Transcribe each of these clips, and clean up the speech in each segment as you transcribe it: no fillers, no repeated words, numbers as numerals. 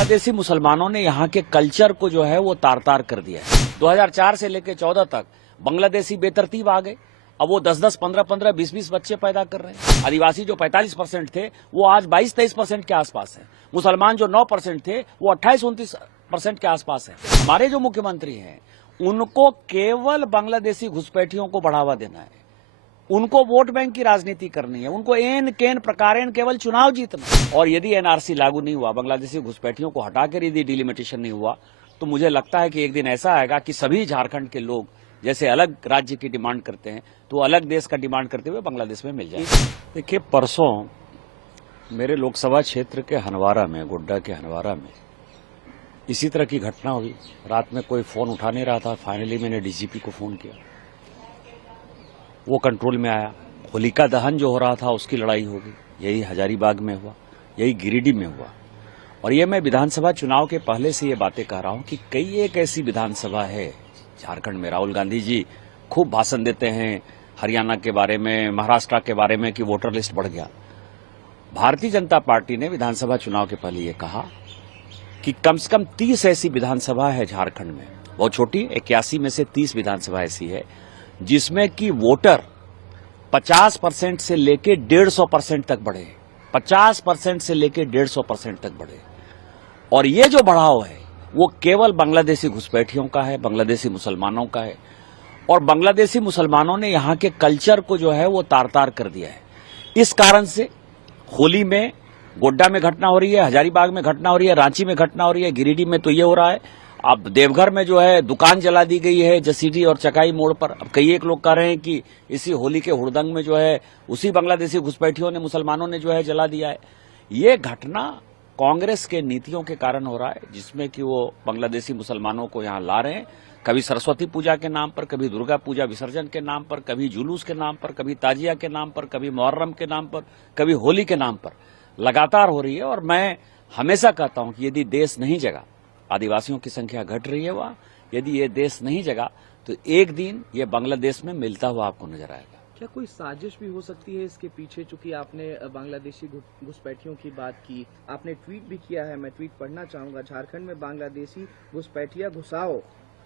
बांग्लादेशी मुसलमानों ने यहाँ के कल्चर को जो है वो तार-तार कर दिया है। 2004 से लेकर 14 तक बांग्लादेशी बेतरतीब आ गए। अब वो 10-10, 15-15, 20-20 बच्चे पैदा कर रहे हैं। आदिवासी जो 45% थे वो आज 22-23% के आसपास है। मुसलमान जो 9% थे वो 28-29% के आसपास है। हमारे जो मुख्यमंत्री हैं उनको केवल बांग्लादेशी घुसपैठियों को बढ़ावा देना है, उनको वोट बैंक की राजनीति करनी है, उनको एन केन प्रकारेण केवल चुनाव जीतना। और यदि एनआरसी लागू नहीं हुआ, बांग्लादेशी घुसपैठियों को हटाकर यदि डिलिमिटेशन नहीं हुआ, तो मुझे लगता है कि एक दिन ऐसा आएगा कि सभी झारखंड के लोग जैसे अलग राज्य की डिमांड करते हैं तो अलग देश का डिमांड करते हुए बांग्लादेश में मिल जाए। देखिए, परसों मेरे लोकसभा क्षेत्र के हनवारा में, गोड्डा के हनवारा में इसी तरह की घटना हुई। रात में कोई फोन उठा नहीं रहा था। फाइनली मैंने डीजीपी को फोन किया, वो कंट्रोल में आया। होलिका दहन जो हो रहा था उसकी लड़ाई हो गई। यही हजारीबाग में हुआ, यही गिरिडीह में हुआ। और ये मैं विधानसभा चुनाव के पहले से ये बातें कह रहा हूं कि कई एक ऐसी विधानसभा है झारखंड में। राहुल गांधी जी खूब भाषण देते हैं हरियाणा के बारे में, महाराष्ट्र के बारे में कि वोटर लिस्ट बढ़ गया। भारतीय जनता पार्टी ने विधानसभा चुनाव के पहले ये कहा कि कम से कम 30 ऐसी विधानसभा है झारखंड में, बहुत छोटी, 81 में से 30 विधानसभा ऐसी है जिसमें कि वोटर 50% से लेके 150% तक बढ़े। 50% से लेके 150% तक बढ़े। और ये जो बढ़ाव है वो केवल बांग्लादेशी घुसपैठियों का है, बांग्लादेशी मुसलमानों का है। और बांग्लादेशी मुसलमानों ने यहाँ के कल्चर को जो है वो तार-तार कर दिया है। इस कारण से होली में गोड्डा में घटना हो रही है, हजारीबाग में घटना हो रही है, रांची में घटना हो रही है, गिरिडीह में तो ये हो रहा है। अब देवघर में जो है दुकान जला दी गई है जसीडीह और चकाई मोड़ पर। अब कई एक लोग कह रहे हैं कि इसी होली के हुड़दंग में जो है उसी बांग्लादेशी घुसपैठियों ने, मुसलमानों ने जो है जला दिया है। ये घटना कांग्रेस के नीतियों के कारण हो रहा है, जिसमें कि वो बांग्लादेशी मुसलमानों को यहाँ ला रहे हैं। कभी सरस्वती पूजा के नाम पर, कभी दुर्गा पूजा विसर्जन के नाम पर, कभी जुलूस के नाम पर, कभी ताजिया के नाम पर, कभी मुहर्रम के नाम पर, कभी होली के नाम पर लगातार हो रही है। और मैं हमेशा कहता हूं कि यदि देश नहीं जगा, आदिवासियों की संख्या घट रही है वहां, यदि ये देश नहीं जगा तो एक दिन ये बांग्लादेश में मिलता हुआ आपको नजर आएगा। क्या कोई साजिश भी हो सकती है इसके पीछे? चूंकि आपने बांग्लादेशी घुसपैठियों की बात की, आपने ट्वीट भी किया है, मैं ट्वीट पढ़ना चाहूंगा। झारखंड में बांग्लादेशी घुसपैठिया घुसाओ,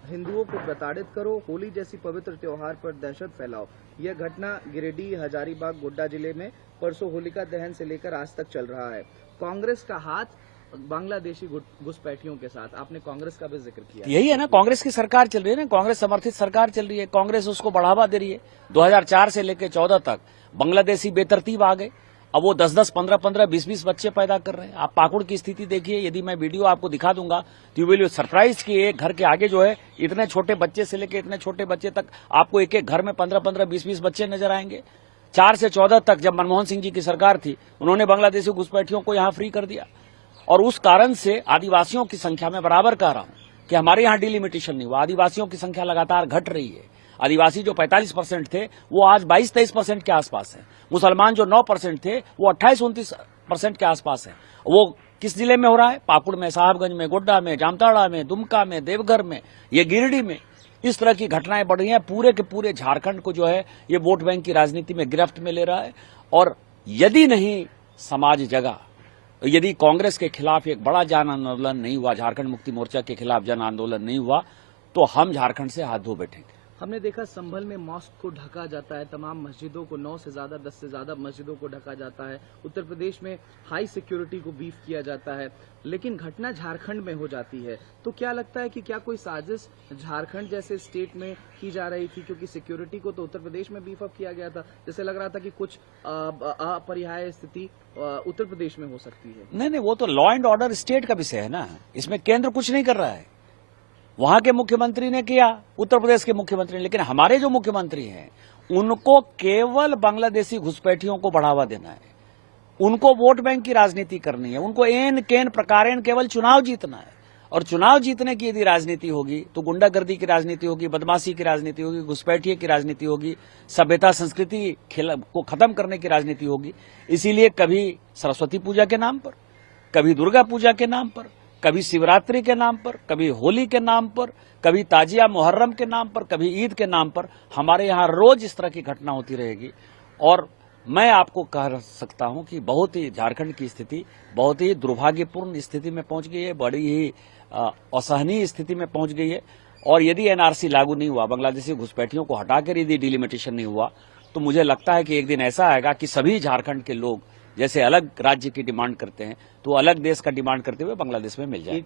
हिंदुओं को प्रताड़ित करो, होली जैसी पवित्र त्योहार पर दहशत फैलाओ। यह घटना गिरिडीह, हजारीबाग, गोड्डा जिले में परसों होलिका दहन से लेकर आज तक चल रहा है। कांग्रेस का हाथ बांग्लादेशी घुसपैठियों के साथ, आपने कांग्रेस का भी जिक्र किया। यही है ना, कांग्रेस की सरकार चल रही है ना, कांग्रेस समर्थित सरकार चल रही है, कांग्रेस उसको बढ़ावा दे रही है। 2004 से लेकर 14 तक बांग्लादेशी बेतरतीब आ गए। अब वो 10-10, 15-15, 20-20 बच्चे पैदा कर रहे हैं। आप पाकुड़ की स्थिति देखिए, यदि मैं वीडियो आपको दिखा दूंगा तो यू विल बी सरप्राइज कि एक घर के आगे जो है इतने छोटे बच्चे से लेकर इतने छोटे बच्चे तक आपको एक एक घर में 15-15, 20-20 बच्चे नजर आएंगे। 4 से 14 तक जब मनमोहन सिंह जी की सरकार थी, उन्होंने बांग्लादेशी घुसपैठियों को यहाँ फ्री कर दिया। और उस कारण से आदिवासियों की संख्या में बराबर कह रहा हूं कि हमारे यहाँ डिलिमिटेशन नहीं हुआ, आदिवासियों की संख्या लगातार घट रही है। आदिवासी जो 45% थे वो आज 22-23% के आसपास है। मुसलमान जो 9% थे वो 28-29% के आसपास है। वो किस जिले में हो रहा है? पाकुड़ में, साहबगंज में, गोड्डा में, जामताड़ा में, दुमका में, देवघर में, ये गिरिडीह में। इस तरह की घटनाएं बढ़ रही हैं। पूरे के पूरे झारखंड को जो है ये वोट बैंक की राजनीति में गिरफ्त में ले रहा है। और यदि नहीं समाज जगा, यदि कांग्रेस के खिलाफ एक बड़ा जन आंदोलन नहीं हुआ, झारखंड मुक्ति मोर्चा के खिलाफ जन आंदोलन नहीं हुआ, तो हम झारखंड से हाथ धो बैठेंगे। हमने देखा संभल में मॉस्क को ढका जाता है, तमाम मस्जिदों को 9 से ज्यादा 10 से ज्यादा मस्जिदों को ढका जाता है। उत्तर प्रदेश में हाई सिक्योरिटी को बीफ किया जाता है, लेकिन घटना झारखंड में हो जाती है। तो क्या लगता है कि क्या कोई साजिश झारखंड जैसे स्टेट में की जा रही थी? क्योंकि सिक्योरिटी को तो उत्तर प्रदेश में बीफ अप किया गया था, जैसे लग रहा था कि कुछ अपरिहार्य स्थिति उत्तर प्रदेश में हो सकती है। नहीं, वो तो लॉ एंड ऑर्डर स्टेट का विषय है ना, इसमें केंद्र कुछ नहीं कर रहा है। वहां के मुख्यमंत्री ने किया, उत्तर प्रदेश के मुख्यमंत्री ने, लेकिन हमारे जो मुख्यमंत्री हैं उनको केवल बांग्लादेशी घुसपैठियों को बढ़ावा देना है, उनको वोट बैंक की राजनीति करनी है, उनको एन केन प्रकारेण केवल चुनाव जीतना है। और चुनाव जीतने की यदि राजनीति होगी तो गुंडागर्दी की राजनीति होगी, बदमाशी की राजनीति होगी, घुसपैठिए की राजनीति होगी, सभ्यता संस्कृति को खत्म करने की राजनीति होगी। इसीलिए कभी सरस्वती पूजा के नाम पर, कभी दुर्गा पूजा के नाम पर, कभी शिवरात्रि के नाम पर, कभी होली के नाम पर, कभी ताजिया मुहर्रम के नाम पर, कभी ईद के नाम पर हमारे यहाँ रोज इस तरह की घटना होती रहेगी। और मैं आपको कह सकता हूं कि बहुत ही झारखंड की स्थिति बहुत ही दुर्भाग्यपूर्ण स्थिति में पहुंच गई है, बड़ी ही असहनीय स्थिति में पहुंच गई है। और यदि एनआरसी लागू नहीं हुआ, बांग्लादेशी घुसपैठियों को हटाकर यदि डिलिमिटेशन नहीं हुआ, तो मुझे लगता है कि एक दिन ऐसा आएगा कि सभी झारखंड के लोग जैसे अलग राज्य की डिमांड करते हैं, तो अलग देश का डिमांड करते हुए बांग्लादेश में मिल जाएंगे।